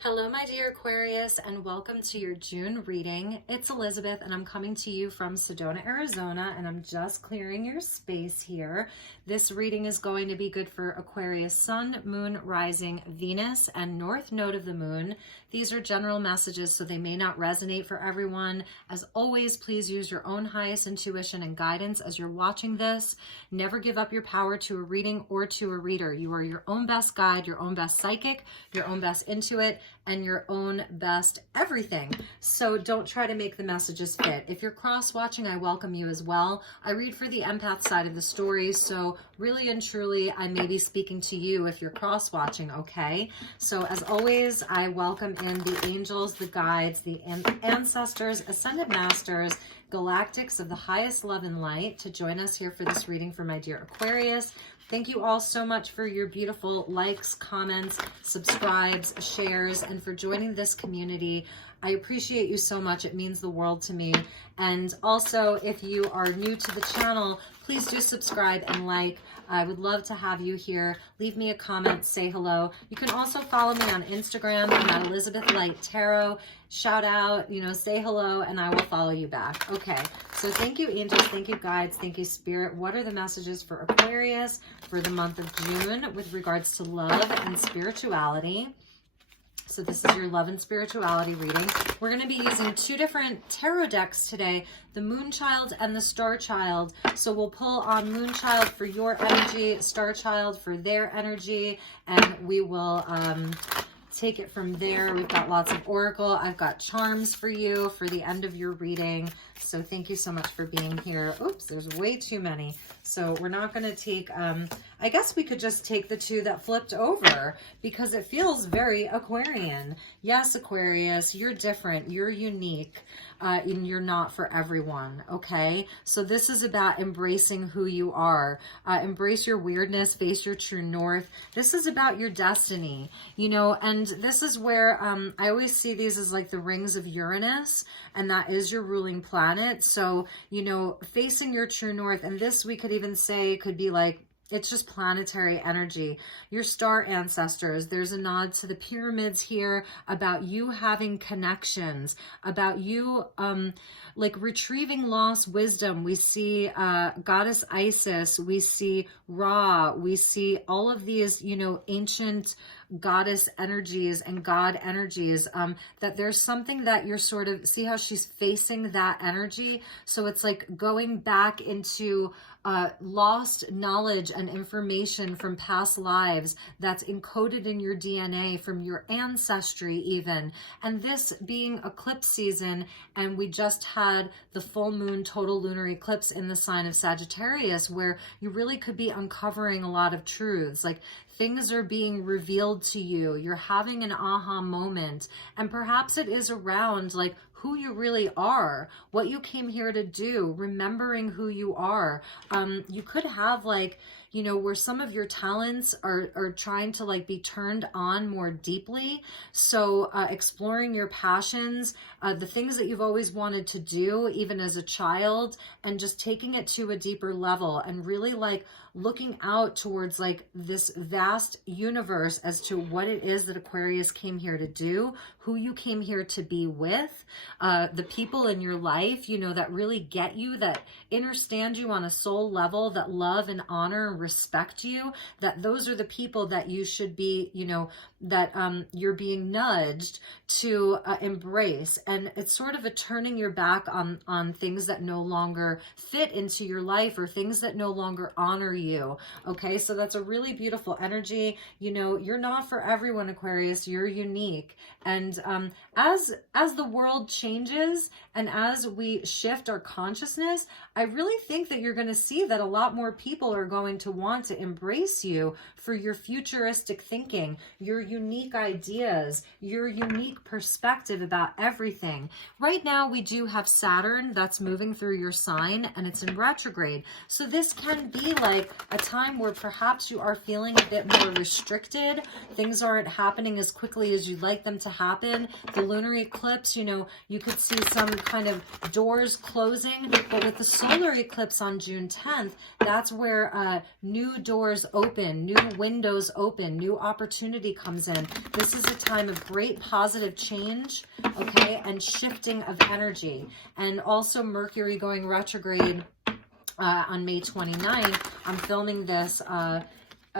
Hello, my dear Aquarius, and welcome to your June reading. It's Elizabeth, and I'm coming to you from Sedona, Arizona, and I'm just clearing your space here. This reading is going to be good for Aquarius Sun, Moon, Rising, Venus, and North Node of the Moon. These are general messages, so they may not resonate for everyone. As always, please use your own highest intuition and guidance as you're watching this. Never give up your power to a reading or to a reader. You are your own best guide, your own best psychic, your own best intuit, and your own best everything. So don't try to make the messages fit. If you're cross-watching, I welcome you as well. I read for the empath side of the story, so really and truly, I may be speaking to you if you're cross-watching, okay? So as always, I welcome in the angels, the guides, the ancestors, ascended masters, galactics of the highest love and light to join us here for this reading for my dear Aquarius. Thank you all so much for your beautiful likes, comments, subscribes, shares, and for joining this community. I appreciate you so much. It means the world to me. And also, if you are new to the channel, please do subscribe and like. I would love to have you here. Leave me a comment, say hello. You can also follow me on Instagram. I'm at elizabethlighttarot. Shout out, say hello, and I will follow you back. Okay, so thank you, angels. Thank you, guides. Thank you, spirit. What are the messages for Aquarius for the month of June with regards to love and spirituality? So this is your love and spirituality reading. We're going to be using two different tarot decks today, the Moon Child and the Star Child. So we'll pull on Moon Child for your energy, Star Child for their energy, and we will take it from there. We've got lots of oracle. I've got charms for you for the end of your reading. So thank you so much for being here. Oops, there's way too many. So we're not going to take, I guess we could just take the two that flipped over because it feels very Aquarian. Yes, Aquarius, you're different. You're unique. And you're not for everyone, okay? So this is about embracing who you are. Embrace your weirdness, face your true north. This is about your destiny, and this is where I always see these as like the rings of Uranus, and that is your ruling planet. So, facing your true north, and this we could even say could be like, it's just planetary energy. Your star ancestors, there's a nod to the pyramids here about you having connections, about you like retrieving lost wisdom. We see goddess Isis, we see Ra, we see all of these, ancient goddess energies and God energies, that there's something that you're sort of, see how she's facing that energy? So it's like going back into lost knowledge and information from past lives that's encoded in your DNA from your ancestry even. And this being eclipse season, and we just had the full moon total lunar eclipse in the sign of Sagittarius, where you really could be uncovering a lot of truths. Like things are being revealed to you. You're having an aha moment. And perhaps it is around like who you really are, what you came here to do, remembering who you are. You could have like, where some of your talents are trying to like be turned on more deeply. So exploring your passions, the things that you've always wanted to do, even as a child, and just taking it to a deeper level and really like looking out towards like this vast universe as to what it is that Aquarius came here to do, who you came here to be with, the people in your life, that really get you, that understand you on a soul level, that love and honor and respect you, that those are the people that you should be, that you're being nudged to embrace. And it's sort of a turning your back on things that no longer fit into your life or things that no longer honor you. Okay, so that's a really beautiful energy. You're not for everyone, Aquarius. You're unique. And as the world changes and as we shift our consciousness, I really think that you're going to see that a lot more people are going to want to embrace you for your futuristic thinking, your unique ideas, your unique perspective about everything. Right now, we do have Saturn that's moving through your sign and it's in retrograde. So this can be like like a time where perhaps you are feeling a bit more restricted. Things aren't happening as quickly as you'd like them to happen. The lunar eclipse, you know, you could see some kind of doors closing, but with the solar eclipse on June 10th, that's where new doors open, new windows open, new opportunity comes in. This is a time of great positive change, okay, and shifting of energy. And also Mercury going retrograde on May 29th. I'm filming this,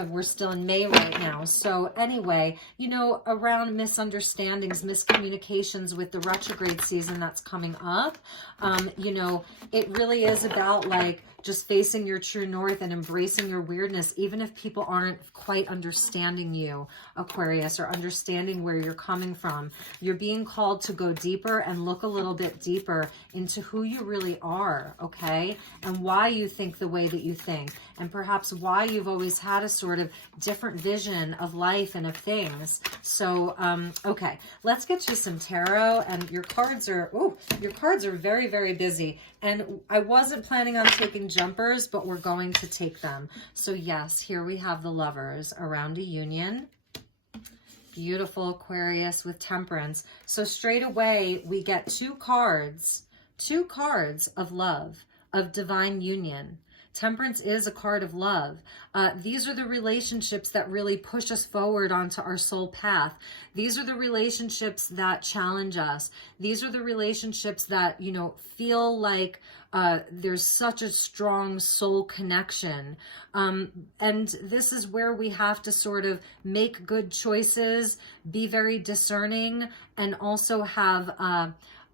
we're still in May right now. So anyway, you know, around misunderstandings, miscommunications with the retrograde season that's coming up, you know, it really is about like just facing your true north and embracing your weirdness, even if people aren't quite understanding you, Aquarius, or understanding where you're coming from. You're being called to go deeper and look a little bit deeper into who you really are, okay? And why you think the way that you think, and perhaps why you've always had a sort of different vision of life and of things. So, okay, let's get you some tarot. And your cards are, your cards are very, very busy. And I wasn't planning on taking jumpers, but we're going to take them. So yes, here we have the Lovers around a union. Beautiful Aquarius with Temperance. So straight away, we get two cards of love, of divine union. Temperance is a card of love. These are the relationships that really push us forward onto our soul path. These are the relationships that challenge us. These are the relationships that, you know, feel like there's such a strong soul connection. And this is where we have to sort of make good choices, be very discerning, and also have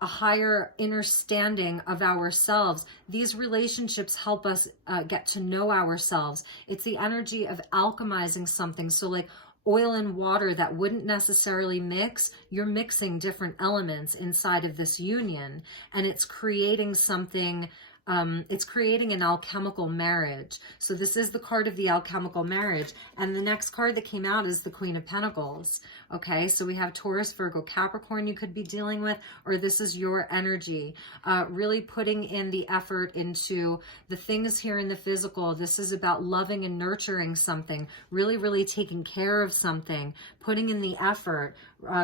a higher understanding of ourselves. These relationships help us get to know ourselves. It's the energy of alchemizing something. So like oil and water that wouldn't necessarily mix, you're mixing different elements inside of this union, and it's creating something. It's creating an alchemical marriage. So this is the card of the alchemical marriage. And the next card that came out is the Queen of Pentacles. Okay, so we have Taurus, Virgo, Capricorn you could be dealing with, or this is your energy. Really putting in the effort into the things here in the physical. This is about loving and nurturing something, really, really taking care of something, putting in the effort,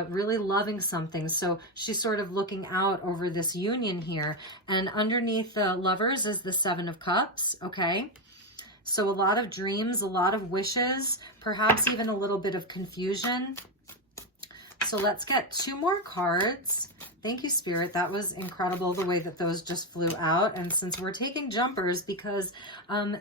really loving something. So she's sort of looking out over this union here. And underneath the Lovers is the Seven of Cups, okay? So a lot of dreams, a lot of wishes, perhaps even a little bit of confusion. So let's get two more cards. Thank you, Spirit. That was incredible the way that those just flew out. And since we're taking jumpers, because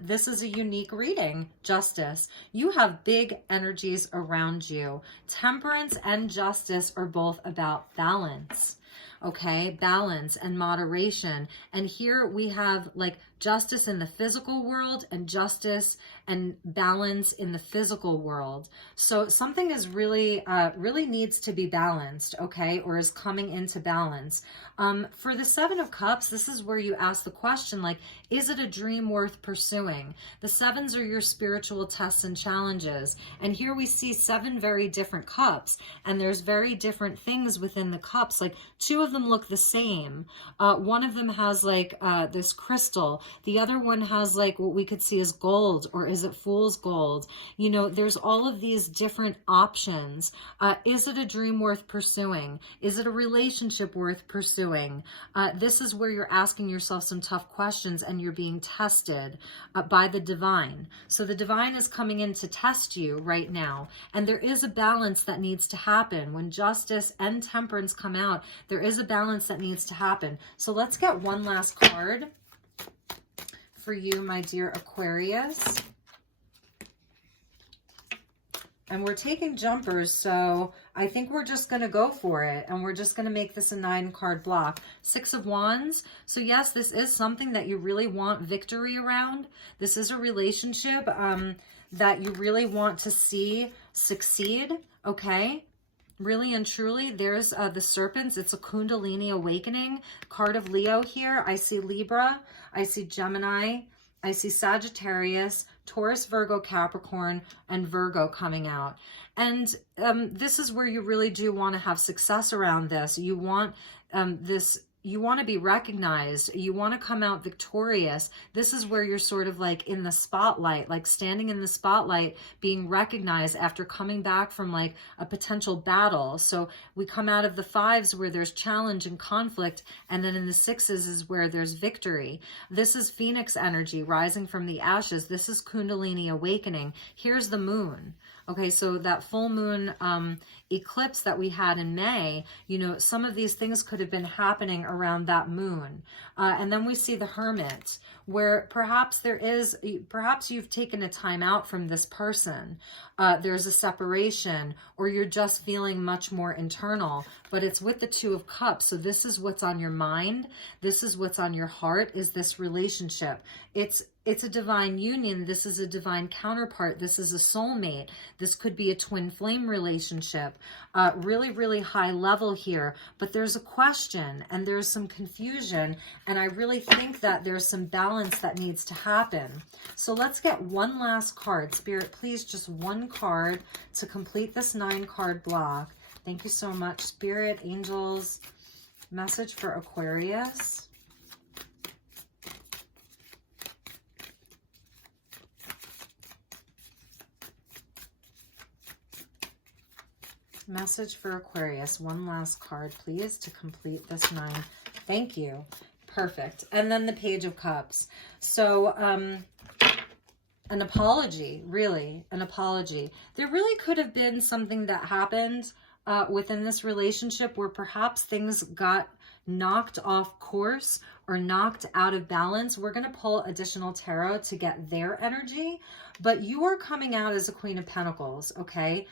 this is a unique reading, Justice, you have big energies around you. Temperance and Justice are both about balance. Okay, balance and moderation. And here we have like justice in the physical world and justice and balance in the physical world. So something is really, really needs to be balanced, okay, or is coming into balance. For the Seven of Cups, this is where you ask the question, like, is it a dream worth pursuing? The sevens are your spiritual tests and challenges. And here we see seven very different cups, and there's very different things within the cups. Like two of them look the same. One of them has like this crystal. The other one has like what we could see as gold, or is it fool's gold? You know, there's all of these different options. Is it a dream worth pursuing? Is it a relationship worth pursuing? This is where you're asking yourself some tough questions and you're being tested by the divine. So the divine is coming in to test you right now. And there is a balance that needs to happen. When Justice and Temperance come out, there is a balance that needs to happen. So let's get one last card for you, my dear Aquarius. And we're taking jumpers, so I think we're just going to go for it. And we're just going to make this a 9-card block. Six of Wands. So yes, this is something that you really want victory around. This is a relationship that you really want to see succeed, okay? Really and truly, there's the Serpents. It's a Kundalini awakening. Card of Leo here. I see Libra. I see Gemini. I see Sagittarius, Taurus, Virgo, Capricorn, and Virgo coming out. And this is where you really do want to have success around this. You want this you want to be recognized. You want to come out victorious. This is where you're sort of like in the spotlight, like standing in the spotlight, being recognized after coming back from like a potential battle. So we come out of the 5s where there's challenge and conflict, and then in the 6s is where there's victory. This is Phoenix energy, rising from the ashes. This is Kundalini awakening. Here's the moon. Okay, so that full moon eclipse that we had in May, you know, some of these things could have been happening around that moon. And then we see the Hermit, where perhaps perhaps you've taken a time out from this person. There's a separation, or you're just feeling much more internal, but it's with the 2 of Cups. So this is what's on your mind. This is what's on your heart, is this relationship. It's a divine union. This is a divine counterpart. This is a soulmate. This could be a twin flame relationship. Really, really high level here. But there's a question and there's some confusion. And I really think that there's some balance that needs to happen. So let's get one last card. Spirit, please, just one card to complete this 9-card block. Thank you so much, Spirit, angels. Message for Aquarius. Message for Aquarius. One last card, please, to complete this 9. Thank you. Perfect. And then the Page of Cups. So, an apology, really, an apology. There really could have been something that happened within this relationship where perhaps things got knocked off course or knocked out of balance. We're going to pull additional tarot to get their energy, but you are coming out as a Queen of Pentacles, okay?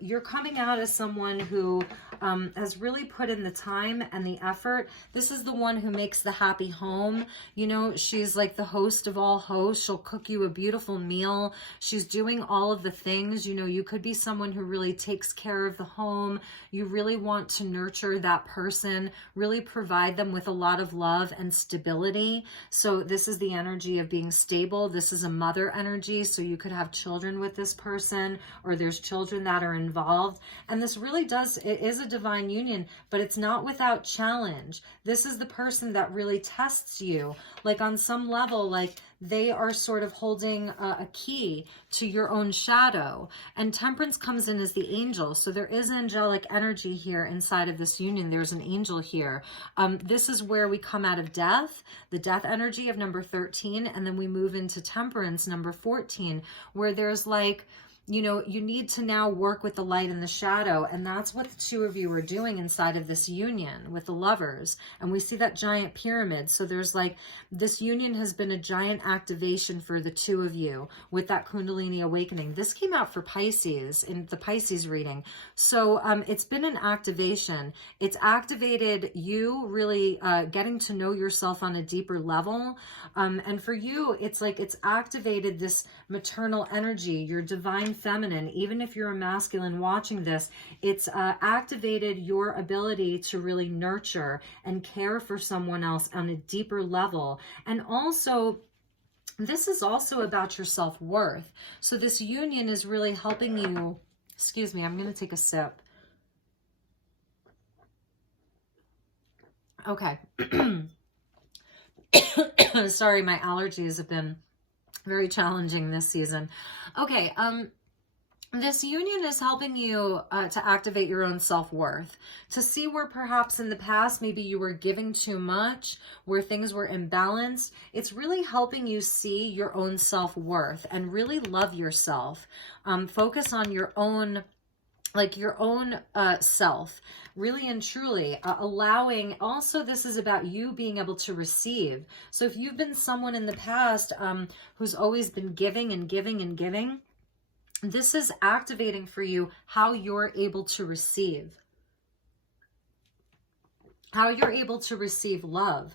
You're coming out as someone who has really put in the time and the effort. This is the one who makes the happy home. You know, she's like the host of all hosts. She'll cook you a beautiful meal. She's doing all of the things. You know, you could be someone who really takes care of the home. You really want to nurture that person, really provide them with a lot of love and stability. So this is the energy of being stable. This is a mother energy. So you could have children with this person, or there's children that are involved. And this really it is a divine union, but it's not without challenge. This is the person that really tests you. Like on some level, like they are sort of holding a key to your own shadow. And Temperance comes in as the angel. So there is angelic energy here inside of this union. There's an angel here. This is where we come out of death, the death energy of number 13. And then we move into Temperance, number 14, where there's like, you know, you need to now work with the light and the shadow. And that's what the 2 of you are doing inside of this union with the Lovers. And we see that giant pyramid. So there's like, this union has been a giant activation for the 2 of you with that Kundalini awakening. This came out for Pisces in the Pisces reading. So it's been an activation. It's activated you really getting to know yourself on a deeper level. And for you, it's like it's activated this maternal energy, your divine feminine. Even if you're a masculine watching this, it's activated your ability to really nurture and care for someone else on a deeper level. And also, this is also about your self-worth. So this union is really helping you. Excuse me, I'm going to take a sip. Okay. Sorry, my allergies have been very challenging this season. Okay, this union is helping you to activate your own self-worth, to see where perhaps in the past maybe you were giving too much, where things were imbalanced. It's really helping you see your own self-worth and really love yourself. Focus on your own, like your own self, really and truly allowing. Also, this is about you being able to receive. So if you've been someone in the past who's always been giving and giving and giving, this is activating for you how you're able to receive. How you're able to receive love.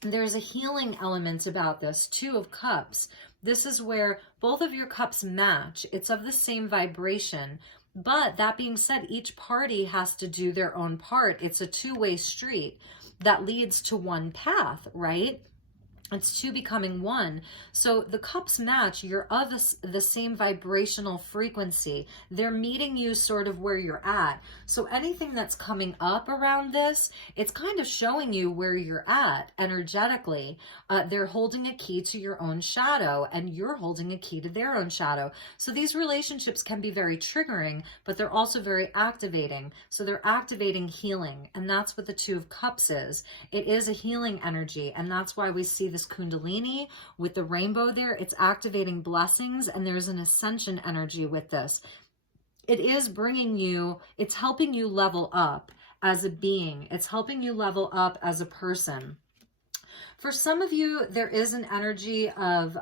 There's a healing element about this. 2 of Cups. This is where both of your cups match. It's of the same vibration. But that being said, each party has to do their own part. It's a two-way street that leads to one path, right? It's two becoming one. So the cups match. You're of the same vibrational frequency. They're meeting you sort of where you're at. So anything that's coming up around this, it's kind of showing you where you're at energetically. They're holding a key to your own shadow, and you're holding a key to their own shadow. So these relationships can be very triggering, but they're also very activating. So they're activating healing, and that's what the Two of Cups is. It is a healing energy, and that's why we see this Kundalini with the rainbow there. It's activating blessings, and there's an ascension energy with this. It is bringing you, it's helping you level up as a being. It's helping you level up as a person. For some of you, there is an energy of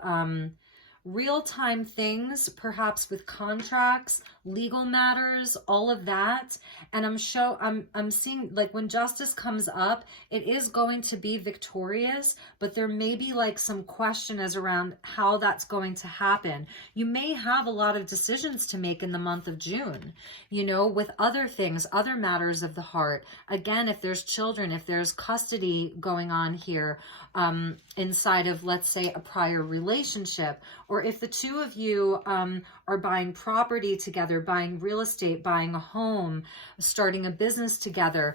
real-time things, perhaps with contracts, legal matters, all of that. And I'm seeing, like, when justice comes up, it is going to be victorious, but there may be like some question as around how that's going to happen. You may have a lot of decisions to make in the month of June, you know, with other things, other matters of the heart. Again, if there's children, if there's custody going on here, inside of, let's say, a prior relationship, or if the two of you are buying property together, buying real estate, buying a home, starting a business together,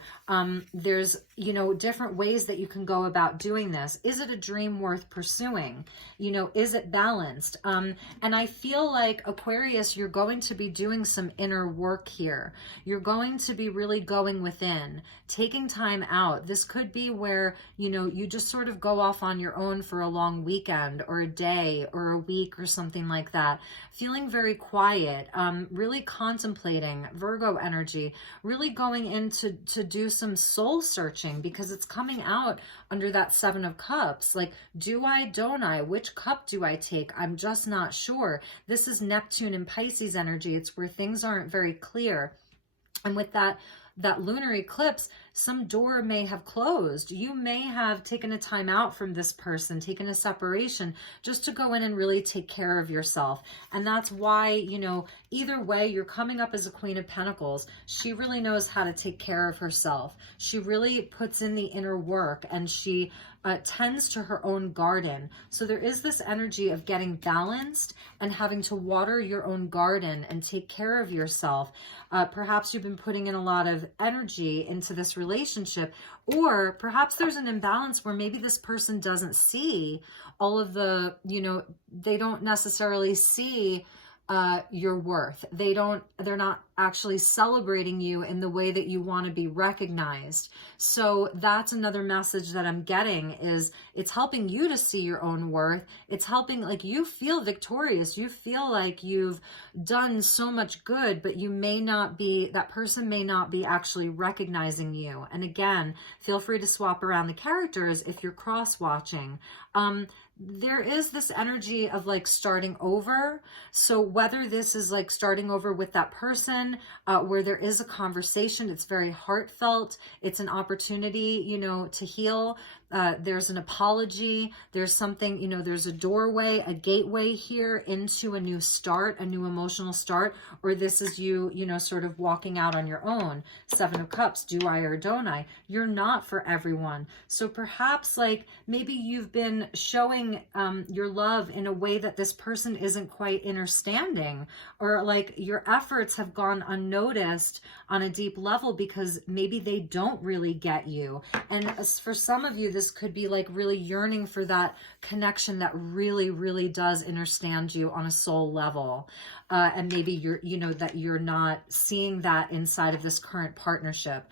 there's, you know, different ways that you can go about doing this. Is it a dream worth pursuing? You know, is it balanced? And I feel like, Aquarius, you're going to be doing some inner work here. You're going to be really going within, taking time out. This could be where, you know, you just sort of go off on your own for a long weekend or a day or a week or something like that, feeling very quiet, really contemplating, Virgo energy, really going in to do some soul searching, because it's coming out under that Seven of Cups. Like, do I, don't I? Which cup do I take? I'm just not sure. This is Neptune and Pisces energy. It's where things aren't very clear. And with that lunar eclipse, some door may have closed. You may have taken a time out from this person, taken a separation, just to go in and really take care of yourself. And that's why, you know, either way, you're coming up as a Queen of Pentacles. She really knows how to take care of herself. She really puts in the inner work, and she tends to her own garden. So there is this energy of getting balanced and having to water your own garden and take care of yourself. Perhaps you've been putting in a lot of energy into this relationship, or perhaps there's an imbalance where maybe this person doesn't see all of the, you know, they don't necessarily see your worth. They're not actually celebrating you in the way that you want to be recognized. So that's another message that I'm getting, is it's helping you to see your own worth. It's helping, like, you feel victorious. You feel like you've done so much good, but you may not be, that person may not be actually recognizing you. And again, feel free to swap around the characters if you're cross-watching. There is this energy of like starting over. So whether this is like starting over with that person, where there is a conversation, it's very heartfelt, it's an opportunity, you know, to heal. There's an apology, there's something, you know, there's a doorway, a gateway here into a new start, a new emotional start, or this is you, you know, sort of walking out on your own. Seven of Cups, do I or don't I? You're not for everyone. So perhaps like maybe you've been showing your love in a way that this person isn't quite understanding, or like your efforts have gone unnoticed on a deep level because maybe they don't really get you. And as for some of you, this could be like really yearning for that connection that really, really does understand you on a soul level. And maybe you're, you know, that you're not seeing that inside of this current partnership.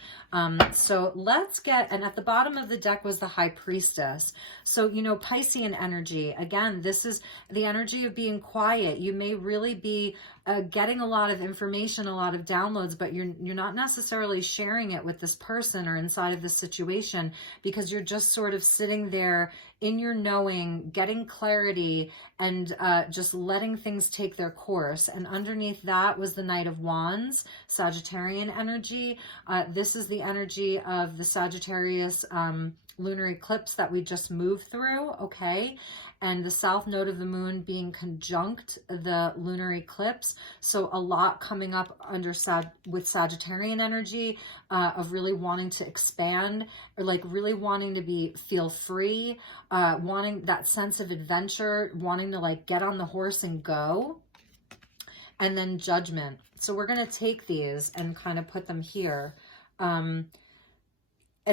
So let's get, and at the bottom of the deck was the High Priestess. So, you know, Piscean energy, again, this is the energy of being quiet. You may really be getting a lot of information, a lot of downloads, but you're not necessarily sharing it with this person or inside of this situation, because you're just sort of sitting there in your knowing, getting clarity, and just letting things take their course. And underneath that was the Knight of Wands, Sagittarian energy. This is the energy of the Sagittarius lunar eclipse that we just moved through, okay? and the south node of the moon being conjunct the lunar eclipse. So a lot coming up under with Sagittarian energy of really wanting to expand, or like really wanting to feel free, wanting that sense of adventure, wanting to like get on the horse and go. And then Judgment. So we're going to take these and kind of put them here. And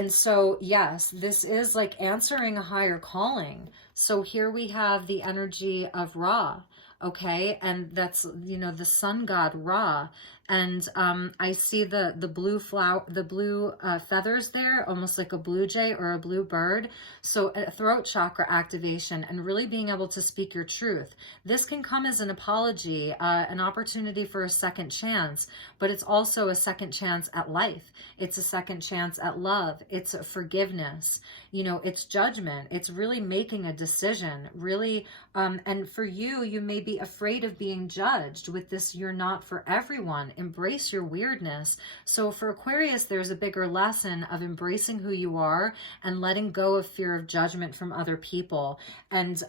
so, yes, this is like answering a higher calling. So here we have the energy of Ra, okay? And that's, you know, the sun god Ra. And I see the blue flower, the blue feathers there, almost like a blue jay or a blue bird. So a throat chakra activation and really being able to speak your truth. This can come as an apology, an opportunity for a second chance, but it's also a second chance at life. It's a second chance at love. It's a forgiveness. You know, it's judgment. It's really making a decision, really. And for you, you may be afraid of being judged with this. You're not for everyone. Embrace your weirdness. So for Aquarius, there's a bigger lesson of embracing who you are and letting go of fear of judgment from other people, and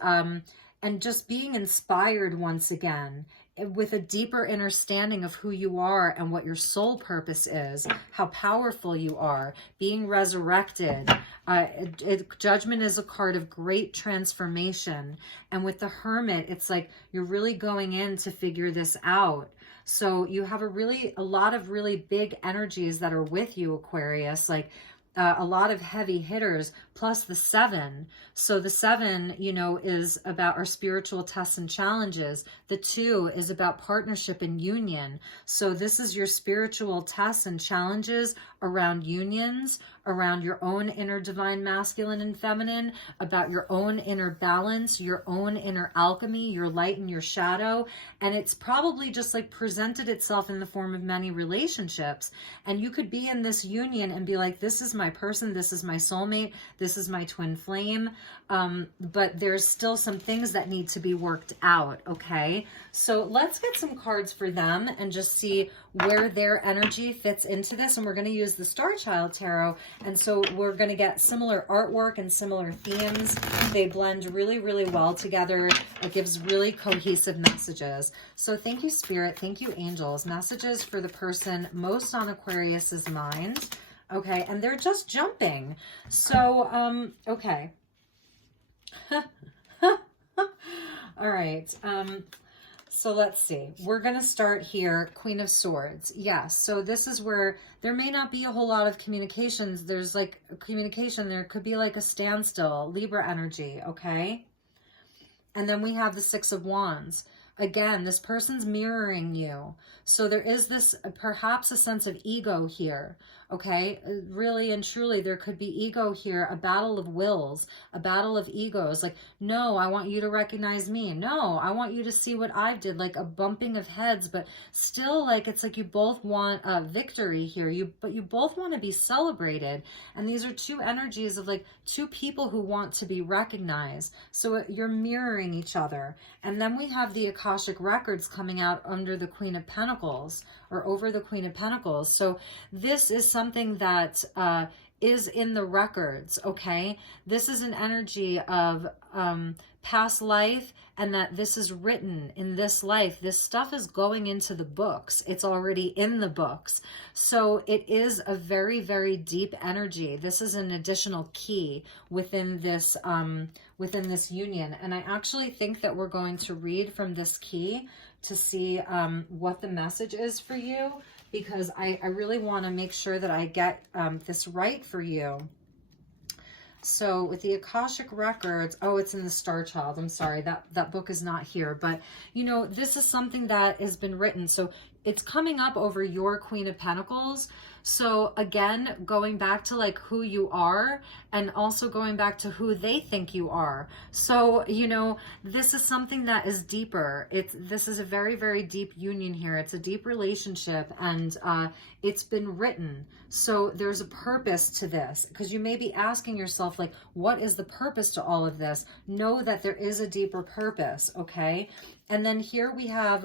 just being inspired once again with a deeper understanding of who you are and what your soul purpose is, how powerful you are, being resurrected. Judgment is a card of great transformation. And with the Hermit, it's like you're really going in to figure this out. So you have a lot of really big energies that are with you, Aquarius, like a lot of heavy hitters, plus the 7. So the 7, you know, is about our spiritual tests and challenges. The 2 is about partnership and union. So this is your spiritual tests and challenges around unions, around your own inner divine masculine and feminine, about your own inner balance, your own inner alchemy, your light and your shadow. And it's probably just like presented itself in the form of many relationships. And you could be in this union and be like, this is my person, this is my soulmate, this is my twin flame. But there's still some things that need to be worked out, okay? So let's get some cards for them and just see where their energy fits into this. And we're going to use the Star Child Tarot. And so we're going to get similar artwork and similar themes. They blend really, really well together. It gives really cohesive messages. So thank you, Spirit. Thank you, Angels. Messages for the person most on Aquarius's mind. Okay, and they're just jumping. So, okay. All right. So let's see. We're going to start here. Queen of Swords. Yes. So this is where there may not be a whole lot of communications. There's like communication. There could be like a standstill, Libra energy. Okay. And then we have the 6 of Wands. Again, this person's mirroring you. So there is this, perhaps a sense of ego here. Okay, really and truly, there could be ego here, a battle of wills, a battle of egos. Like, no, I want you to recognize me. No, I want you to see what I did, like a bumping of heads, but still, like, it's like you both want a victory here, but you both want to be celebrated. And these are two energies of like two people who want to be recognized. So you're mirroring each other. And then we have the Akashic Records coming out under the Queen of Pentacles, or over the Queen of Pentacles. So this is something that is in the records, okay? This is an energy of past life, and that this is written in this life. This stuff is going into the books. It's already in the books. So it is a very, very deep energy. This is an additional key within this union. And I actually think that we're going to read from this key to see what the message is for you, because I really want to make sure that I get this right for you. So with the Akashic Records, oh, it's in the Star Child. I'm sorry, that book is not here. But, you know, this is something that has been written. So it's coming up over your Queen of Pentacles. So again, going back to like who you are, and also going back to who they think you are. So, you know, this is something that is deeper. This is a very, very deep union here. It's a deep relationship, and it's been written. So there's a purpose to this, because you may be asking yourself, like, what is the purpose to all of this? Know that there is a deeper purpose, okay? And then here we have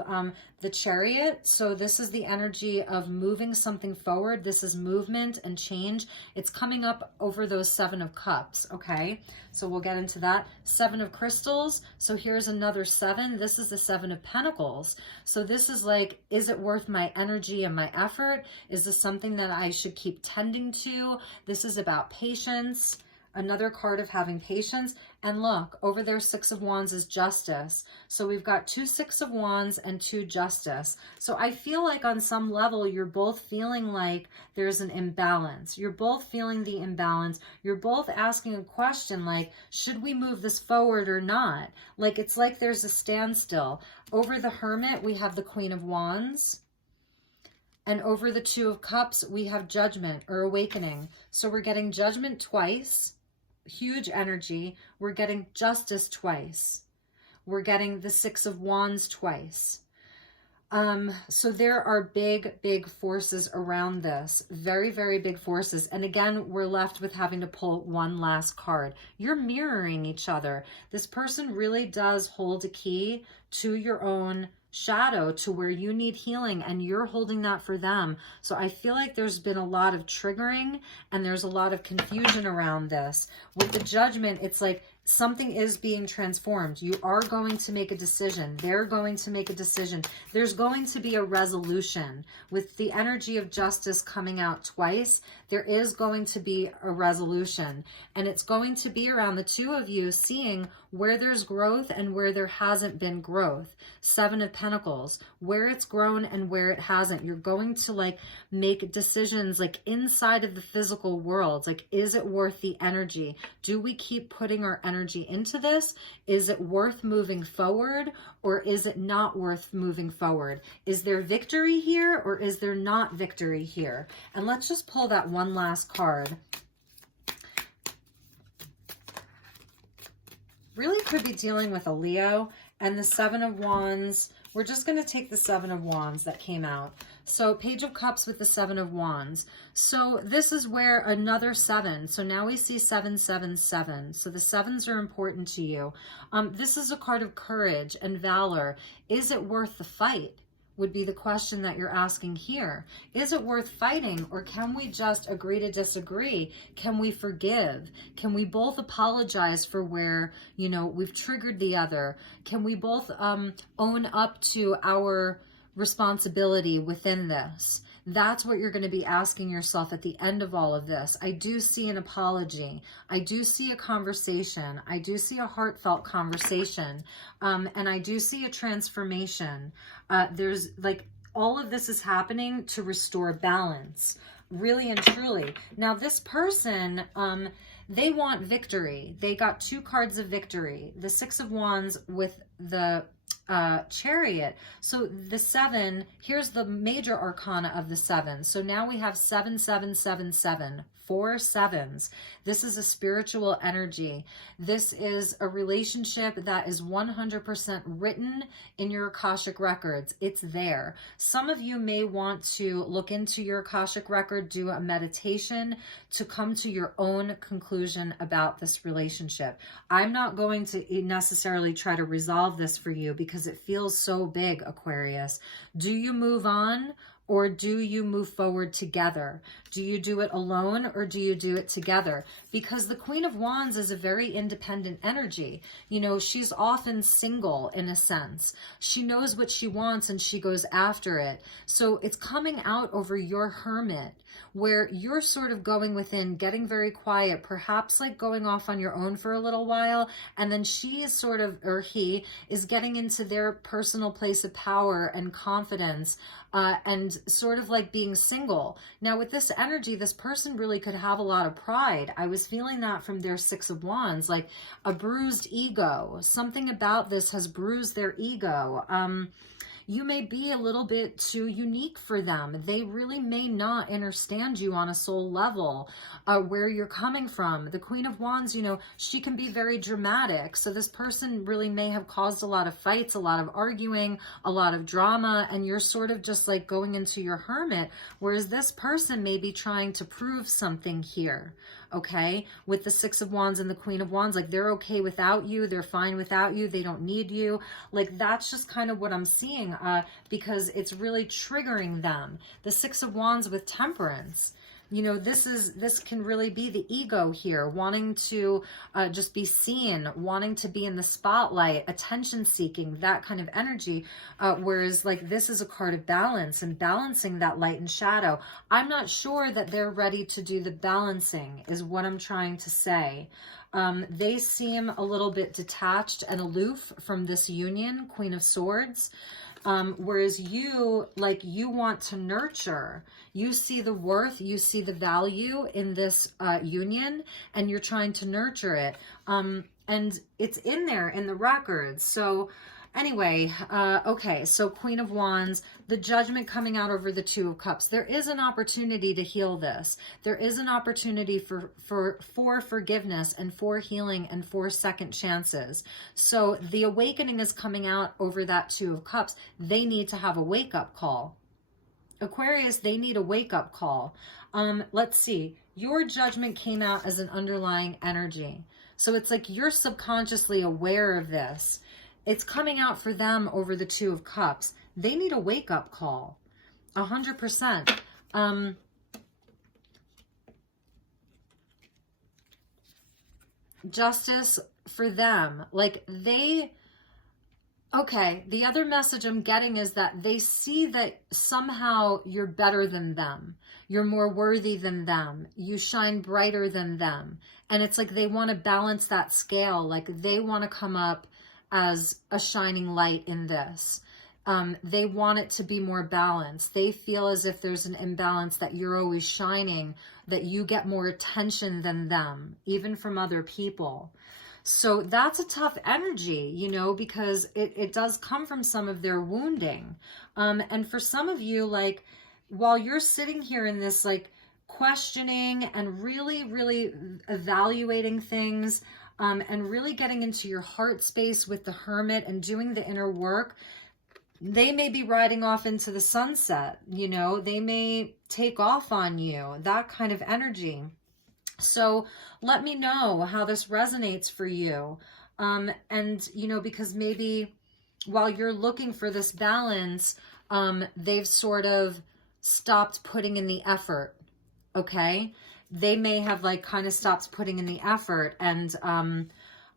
the Chariot. So this is the energy of moving something forward. This is movement and change. It's coming up over those 7 of Cups, okay? So we'll get into that. 7 of Crystals. So here's another 7. This is the 7 of Pentacles. So this is like, is it worth my energy and my effort? Is this something that I should keep tending to? This is about patience. Another card of having patience. And look, over there, 6 of Wands is Justice. So we've got 2 6 of Wands and 2 Justice. So I feel like on some level, you're both feeling like there's an imbalance. You're both feeling the imbalance. You're both asking a question like, should we move this forward or not? Like, it's like there's a standstill. Over the Hermit, we have the Queen of Wands. And over the 2 of Cups, we have Judgment or Awakening. So we're getting Judgment twice. Huge energy. We're getting Justice twice. We're getting the 6 of Wands twice. So there are big forces around this. Very, very big forces. And again, we're left with having to pull one last card. You're mirroring each other. This person really does hold a key to your own shadow, to where you need healing, and you're holding that for them. So I feel like there's been a lot of triggering and there's a lot of confusion around this. With the Judgment, it's like something is being transformed. You are going to make a decision. They're going to make a decision. There's going to be a resolution. With the energy of Justice coming out twice, there is going to be a resolution. And it's going to be around the 2 of you seeing where there's growth and where there hasn't been growth. 7 of Pentacles, where it's grown and where it hasn't. You're going to like make decisions like inside of the physical world. Like, is it worth the energy? Do we keep putting our energy into this? Is it worth moving forward, or is it not worth moving forward? Is there victory here, or is there not victory here? And let's just pull that one last card. Really could be dealing with a Leo. And the 7 of Wands, we're just going to take the 7 of Wands that came out. So Page of Cups with the 7 of Wands. So this is where another 7. So now we see 7, 7, 7. So the 7s are important to you. This is a card of courage and valor. Is it worth the fight? Would be the question that you're asking here. Is it worth fighting, or can we just agree to disagree? Can we forgive? Can we both apologize for where, you know, we've triggered the other? Can we both own up to our responsibility within this? That's what you're going to be asking yourself at the end of all of this. I do see an apology. I do see a conversation. I do see a heartfelt conversation. And I do see a transformation. There's like, all of this is happening to restore balance, really and truly. Now this person, they want victory. They got 2 cards of victory. The 6 of Wands with the Chariot. So the 7, here's the major arcana of the 7. So now we have 7, 7, 7, 7. 4 7s. This is a spiritual energy. This is a relationship that is 100% written in your Akashic records. It's there. Some of you may want to look into your Akashic record, do a meditation to come to your own conclusion about this relationship. I'm not going to necessarily try to resolve this for you because it feels so big, Aquarius. Do you move on? Or do you move forward together? Do you do it alone, or do you do it together? Because the Queen of Wands is a very independent energy. You know, she's often single in a sense. She knows what she wants and she goes after it. So it's coming out over your Hermit, where you're sort of going within, getting very quiet, perhaps like going off on your own for a little while. And then she is sort of, or he is getting into their personal place of power and confidence, and sort of like being single. Now with this energy, this person really could have a lot of pride. I was feeling that from their 6 of Wands, like a bruised ego. Something about this has bruised their ego. you may be a little bit too unique for them. They really may not understand you on a soul level, where you're coming from. The Queen of Wands, you know, she can be very dramatic. So this person really may have caused a lot of fights, a lot of arguing, a lot of drama, and you're sort of just like going into your hermit, whereas this person may be trying to prove something here. Okay, with the Six of Wands and the Queen of Wands, like they're okay without you, they're fine without you, they don't need you. Like that's just kind of what I'm seeing, because it's really triggering them. The Six of Wands with Temperance, you know, this can really be the ego here, wanting to just be seen, wanting to be in the spotlight, attention seeking, that kind of energy. Whereas like this is a card of balance and balancing that light and shadow. I'm not sure that they're ready to do the balancing is what I'm trying to say. They seem a little bit detached and aloof from this union, Queen of Swords. Whereas you, like, you want to nurture. You see the worth, you see the value in this union, and you're trying to nurture it. And it's in there in the records. So anyway, okay, so Queen of Wands, the Judgment coming out over the Two of Cups. There is an opportunity to heal this. There is an opportunity for forgiveness and for healing and for second chances. So the awakening is coming out over that Two of Cups. They need to have a wake-up call. Aquarius, they need a wake-up call. Let's see. Your Judgment came out as an underlying energy. So it's like you're subconsciously aware of this. It's coming out for them over the Two of Cups. They need a wake-up call, 100%. Justice for them. Like they, okay, the other message I'm getting is that they see that somehow you're better than them. You're more worthy than them. You shine brighter than them. And it's like they want to balance that scale. Like they want to come up as a shining light in this. They want it to be more balanced. They feel as if there's an imbalance, that you're always shining, that you get more attention than them, even from other people. So that's a tough energy, you know, because it does come from some of their wounding. And for some of you, like, while you're sitting here in this, like, questioning and really, really evaluating things, and really getting into your heart space with the Hermit and doing the inner work, they may be riding off into the sunset, you know, they may take off on you, that kind of energy. So let me know how this resonates for you. And, you know, because maybe while you're looking for this balance, they've sort of stopped putting in the effort, okay? They may have like kind of stopped putting in the effort. And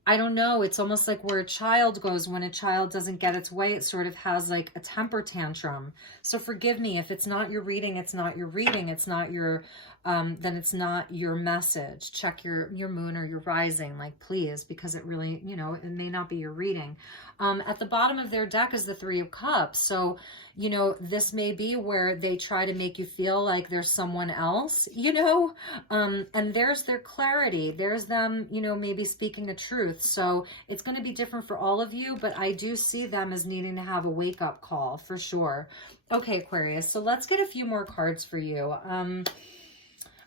I don't know, it's almost like where a child goes when a child doesn't get its way, it sort of has like a temper tantrum. So forgive me if it's not your reading, it's not your reading, it's not your, then it's not your message. Check your moon or your rising, like please, because it really, you know, it may not be your reading. At the bottom of their deck is the Three of Cups. So, you know, this may be where they try to make you feel like there's someone else, you know, and there's their clarity. There's them, you know, maybe speaking a truth. So it's going to be different for all of you, but I do see them as needing to have a wake-up call for sure. Okay, Aquarius, so let's get a few more cards for you. I'm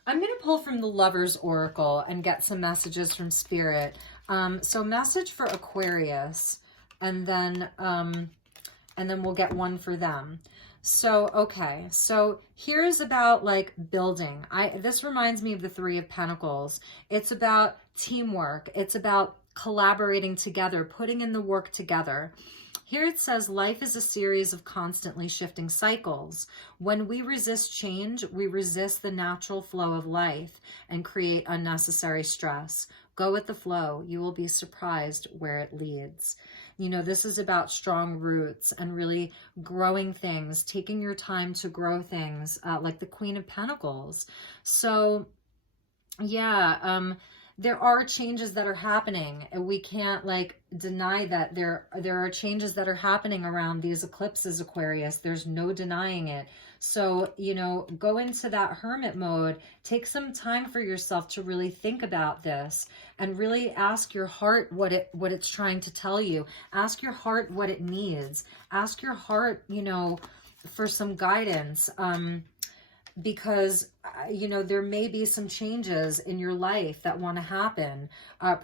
going to pull from the Lover's Oracle and get some messages from Spirit. So message for Aquarius, and then we'll get one for them. So, okay. So here's about like building. This reminds me of the Three of Pentacles. It's about teamwork. It's about collaborating together, putting in the work together. Here it says, life is a series of constantly shifting cycles. When we resist change, we resist the natural flow of life and create unnecessary stress. Go with the flow. You will be surprised where it leads. You know, this is about strong roots and really growing things, taking your time to grow things, like the Queen of Pentacles. So, yeah, there are changes that are happening, and we can't like deny that there are changes that are happening around these eclipses, Aquarius. There's no denying it. So, you know, go into that hermit mode. Take some time for yourself to really think about this and really ask your heart what it's trying to tell you. Ask your heart what it needs. Ask your heart, you know, for some guidance. Because, you know, there may be some changes in your life that want to happen.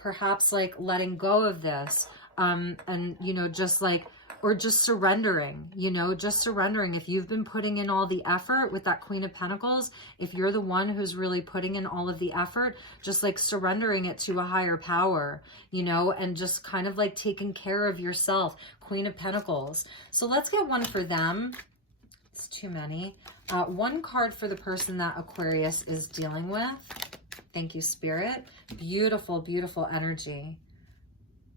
Perhaps like letting go of this. And, you know, just like, or just surrendering, you know, just surrendering. If you've been putting in all the effort with that Queen of Pentacles, if you're the one who's really putting in all of the effort, just like surrendering it to a higher power, you know, and just kind of like taking care of yourself. Queen of Pentacles. So let's get one for them. It's too many. One card for the person that Aquarius is dealing with. Thank you, Spirit. Beautiful, beautiful energy.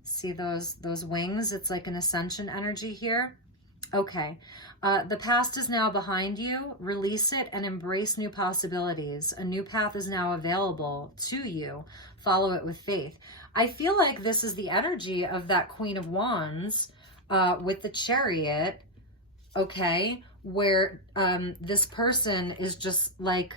See those wings? It's like an ascension energy here. Okay. The past is now behind you. Release it and embrace new possibilities. A new path is now available to you. Follow it with faith. I feel like this is the energy of that Queen of Wands with the Chariot. Okay. Where this person is just like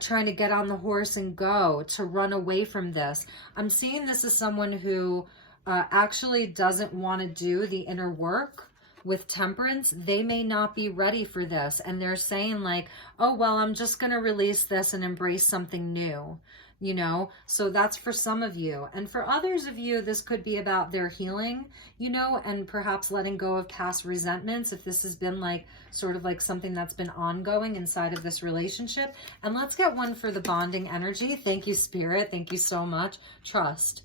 trying to get on the horse and go, to run away from this. I'm seeing this as someone who actually doesn't want to do the inner work with Temperance. They may not be ready for this. And they're saying like, oh, well, I'm just going to release this and embrace something new. You know, so that's for some of you. And for others of you, this could be about their healing, you know, and perhaps letting go of past resentments if this has been like sort of like something that's been ongoing inside of this relationship. And let's get one for the bonding energy. Thank you, Spirit. Thank you so much. Trust.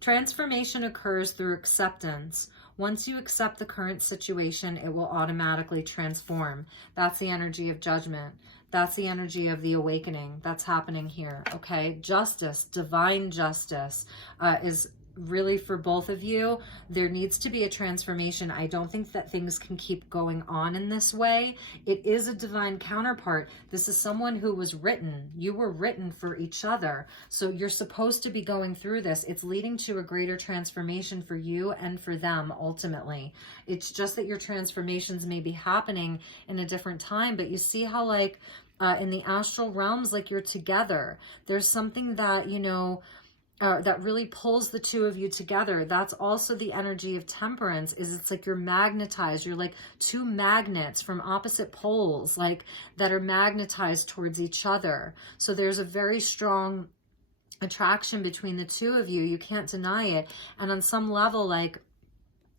Transformation occurs through acceptance. Once you accept the current situation, it will automatically transform. That's the energy of Judgment. That's the energy of the awakening that's happening here, okay? Justice, divine justice is really for both of you. There needs to be a transformation. I don't think that things can keep going on in this way. It is a divine counterpart. This is someone who was written. You were written for each other. So you're supposed to be going through this. It's leading to a greater transformation for you and for them ultimately. It's just that your transformations may be happening in a different time, but you see how like in the astral realms, like you're together. There's something that, you know, that really pulls the two of you together. That's also the energy of Temperance, is it's like you're magnetized. You're like two magnets from opposite poles, like that are magnetized towards each other. So there's a very strong attraction between the two of you. You can't deny it. And on some level, like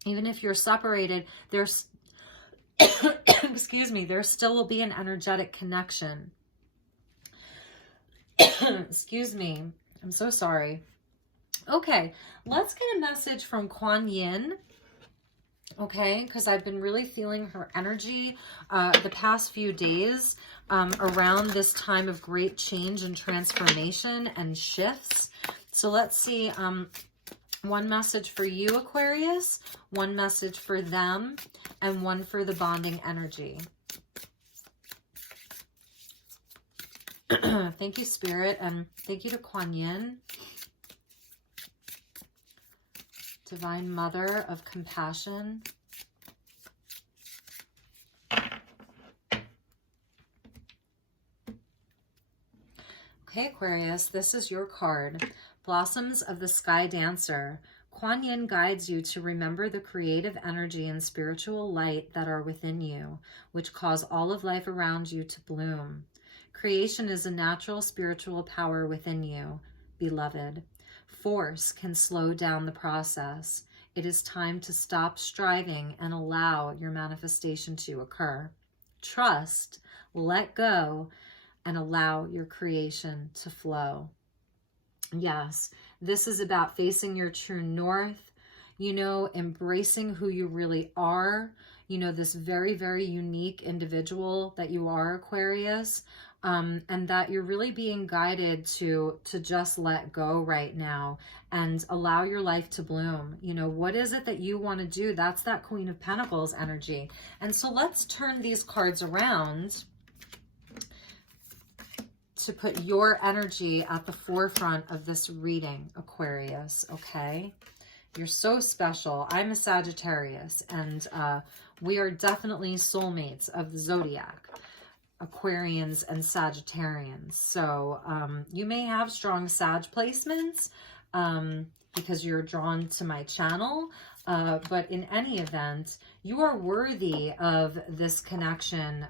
even if you're separated, there's excuse me, there still will be an energetic connection. Excuse me. I'm so sorry. Okay, let's get a message from Kuan Yin. Okay, because I've been really feeling her energy the past few days around this time of great change and transformation and shifts. So let's see. One message for you, Aquarius, one message for them, and one for the bonding energy. Thank you, Spirit, and thank you to Kuan Yin, Divine Mother of Compassion. Okay, Aquarius, this is your card. Blossoms of the Sky Dancer. Kuan Yin guides you to remember the creative energy and spiritual light that are within you, which cause all of life around you to bloom. Creation is a natural spiritual power within you, beloved. Force can slow down the process. It is time to stop striving and allow your manifestation to occur. Trust, let go, and allow your creation to flow. Yes, this is about facing your true north, you know, embracing who you really are, you know, this very, very unique individual that you are, Aquarius, and that you're really being guided to just let go right now and allow your life to bloom. You know, what is it that you want to do? That's that Queen of Pentacles energy. And so let's turn these cards around to put your energy at the forefront of this reading, Aquarius, okay? You're so special. I'm a Sagittarius, and We are definitely soulmates of the zodiac, Aquarians and Sagittarians. So you may have strong Sag placements because you're drawn to my channel. But in any event, you are worthy of this connection,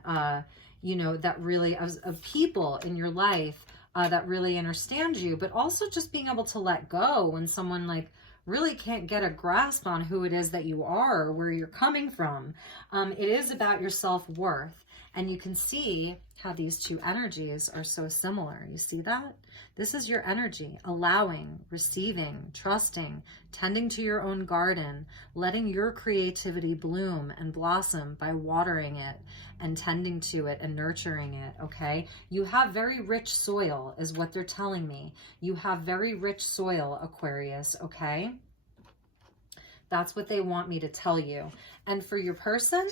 you know, that really, of people in your life that really understand you, but also just being able to let go when someone like really can't get a grasp on who it is that you are, where you're coming from. It is about your self-worth. And you can see how these two energies are so similar. You see that? This is your energy, allowing, receiving, trusting, tending to your own garden, letting your creativity bloom and blossom by watering it and tending to it and nurturing it, okay? You have very rich soil is what they're telling me. You have very rich soil, Aquarius, okay? That's what they want me to tell you. And for your person,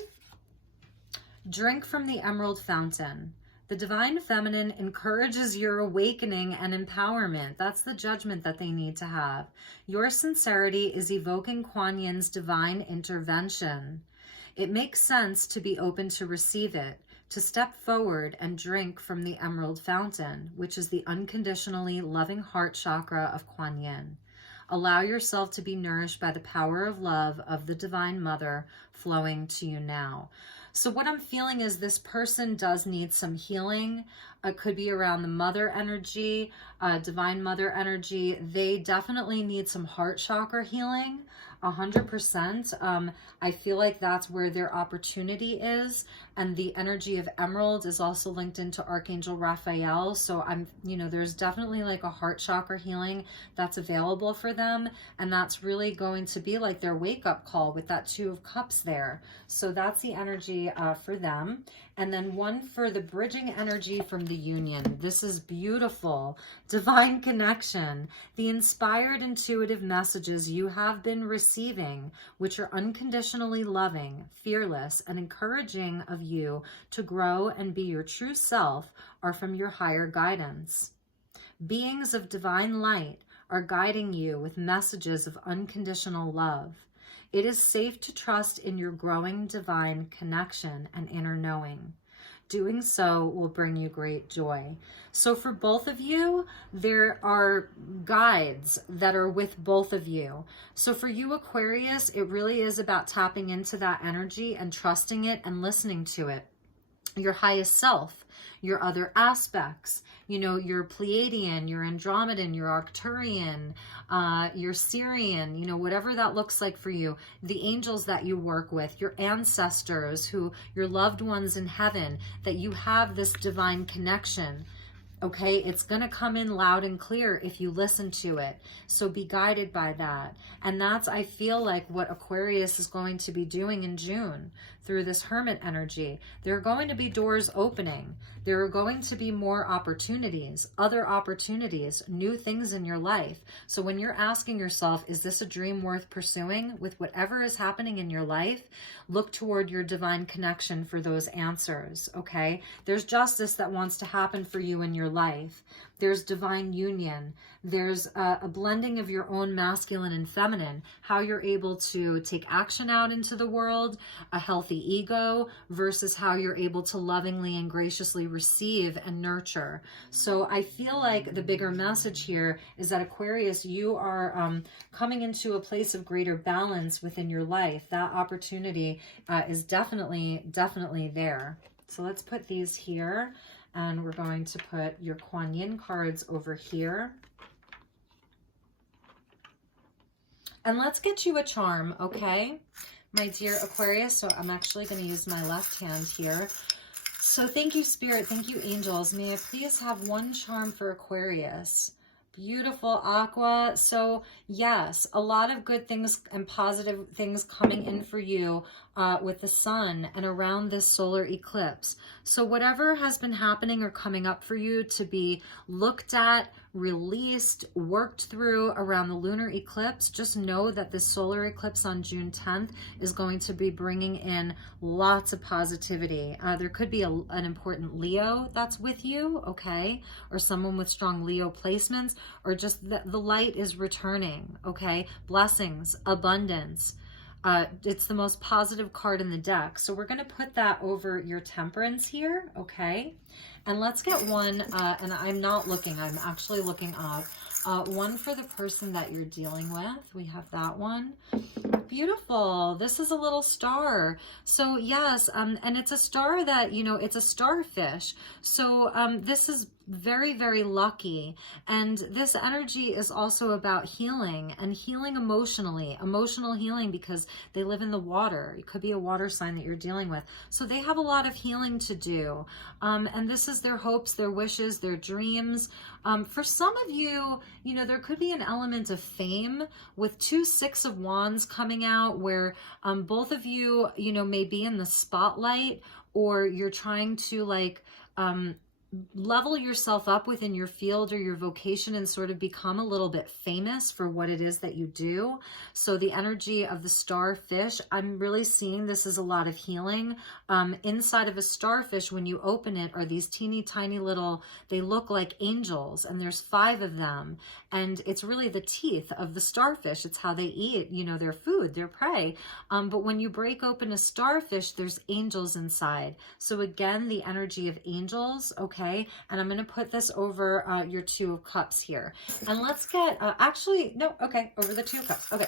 drink from the emerald fountain. The divine feminine encourages your awakening and empowerment. That's the judgment that they need to have. Your sincerity is evoking Kuan Yin's divine intervention. It makes sense to be open to receive it, to step forward and drink from the emerald fountain, which is the unconditionally loving heart chakra of Kuan Yin. Allow yourself to be nourished by the power of love of the Divine Mother flowing to you now. So what I'm feeling is this person does need some healing. It could be around the mother energy, Divine Mother energy. They definitely need some heart chakra healing, 100%. I feel like that's where their opportunity is. And the energy of emerald is also linked into Archangel Raphael. So there's definitely like a heart chakra healing that's available for them. And that's really going to be like their wake-up call with that Two of Cups there. So that's the energy for them. And then one for the bridging energy from the union. This is beautiful. Divine connection. The inspired intuitive messages you have been receiving, which are unconditionally loving, fearless, and encouraging of you to grow and be your true self, are from your higher guidance. Beings of divine light are guiding you with messages of unconditional love. It is safe to trust in your growing divine connection and inner knowing. Doing so will bring you great joy. So for both of you, there are guides that are with both of you. So for you, Aquarius, it really is about tapping into that energy and trusting it and listening to it. Your highest self, your other aspects, your Pleiadian, your Andromedan, your Arcturian, your Sirian, whatever that looks like for you, the angels that you work with, your ancestors, your loved ones in heaven, that you have this divine connection. Okay, it's going to come in loud and clear if you listen to it. So be guided by that. And that's, I feel like, what Aquarius is going to be doing in June through this Hermit energy. There are going to be doors opening. There are going to be more opportunities, other opportunities, new things in your life. So when you're asking yourself, is this a dream worth pursuing with whatever is happening in your life? Look toward your divine connection for those answers, okay? There's justice that wants to happen for you in your life. There's divine union. There's a blending of your own masculine and feminine, how you're able to take action out into the world, a healthy ego, versus how you're able to lovingly and graciously receive and nurture. So I feel like the bigger message here is that, Aquarius, you are coming into a place of greater balance within your life. That opportunity is definitely there. So let's put these here. And we're going to put your Kuan Yin cards over here. And let's get you a charm, okay, my dear Aquarius? So I'm actually going to use my left hand here. So thank you, Spirit. Thank you, angels. May I please have one charm for Aquarius? Beautiful, Aqua. So yes, a lot of good things and positive things coming in for you with the sun and around this solar eclipse. So whatever has been happening or coming up for you to be looked at, released, worked through around the lunar eclipse, just know that this solar eclipse on June 10th is going to be bringing in lots of positivity. There could be an important Leo that's with you, okay, or someone with strong Leo placements, or just the light is returning, okay, blessings, abundance, It's the most positive card in the deck. So we're going to put that over your Temperance here, okay? And let's get one, and I'm not looking, I'm actually looking up. One for the person that you're dealing with. We have that one. Beautiful. This is a little star. So yes, and it's a star that, you know, it's a starfish. So this is very, very lucky. And this energy is also about healing and healing emotionally, emotional healing, because they live in the water. It could be a water sign that you're dealing with. So they have a lot of healing to do. And this is their hopes, their wishes, their dreams. For some of you, you know, there could be an element of fame with 2 Six of Wands coming out, where both of you, you know, may be in the spotlight, or you're trying to like level yourself up within your field or your vocation and sort of become a little bit famous for what it is that you do. So the energy of the starfish, I'm really seeing this as a lot of healing. Inside of a starfish, when you open it, are these teeny tiny little, they look like angels, and there's 5 of them. And it's really the teeth of the starfish. It's how they eat, you know, their food, their prey. But when you break open a starfish, there's angels inside. So again, the energy of angels, okay? And I'm going to put this over your 2 of Cups here. And let's get, actually, no, okay, over the 2 of Cups. Okay.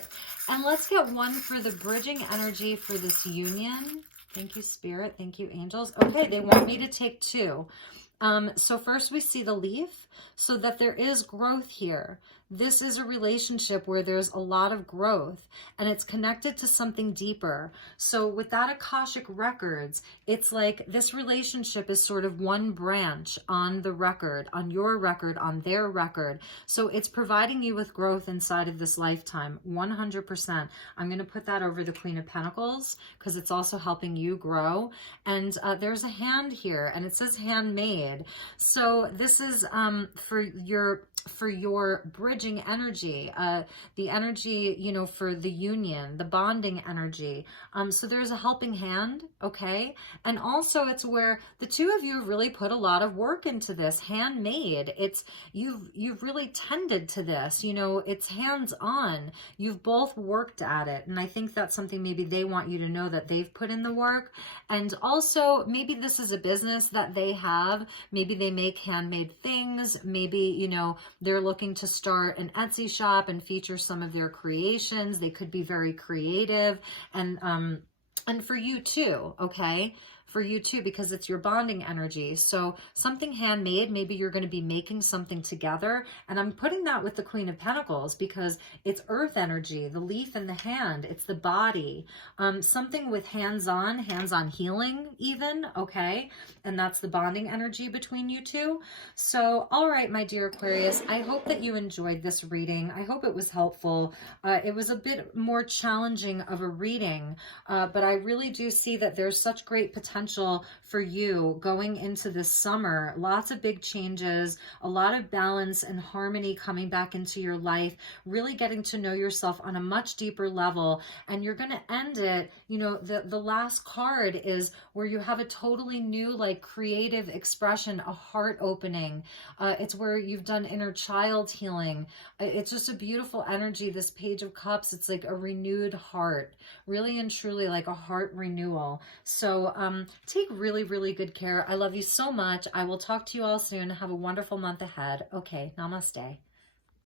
And let's get one for the bridging energy for this union. Thank you, Spirit. Thank you, angels. Okay, they want me to take 2. So first we see the leaf, so that there is growth here. This is a relationship where there's a lot of growth, and it's connected to something deeper. So with that Akashic records, it's like this relationship is sort of one branch on the record, on your record, on their record. So it's providing you with growth inside of this lifetime, 100%. I'm going to put that over the Queen of Pentacles because it's also helping you grow. And there's a hand here, and it says handmade. So this is for your bridging energy, the energy, you know, for the union, the bonding energy. So there's a helping hand, okay? And also it's where the 2 of you have really put a lot of work into this, handmade. It's, you've really tended to this, you know, it's hands-on. You've both worked at it. And I think that's something maybe they want you to know, that they've put in the work. And also maybe this is a business that they have. Maybe they make handmade things. Maybe, you know, they're looking to start an Etsy shop and feature some of their creations. They could be very creative, and for you too, okay? For you too, because it's your bonding energy. So something handmade, maybe you're going to be making something together. And I'm putting that with the Queen of Pentacles because it's earth energy, the leaf in the hand, it's the body. Something with hands-on healing even, okay? And that's the bonding energy between you two. So, all right, my dear Aquarius, I hope that you enjoyed this reading. I hope it was helpful. It was a bit more challenging of a reading, but I really do see that there's such great potential for you going into this summer. Lots of big changes, a lot of balance and harmony coming back into your life, really getting to know yourself on a much deeper level. And you're going to end it, you know, the last card is where you have a totally new, like, creative expression, a heart opening. It's where you've done inner child healing. It's just a beautiful energy, this Page of Cups. It's like a renewed heart, really and truly like a heart renewal. So take really, really good care. I love you so much. I will talk to you all soon. Have a wonderful month ahead. Okay, namaste.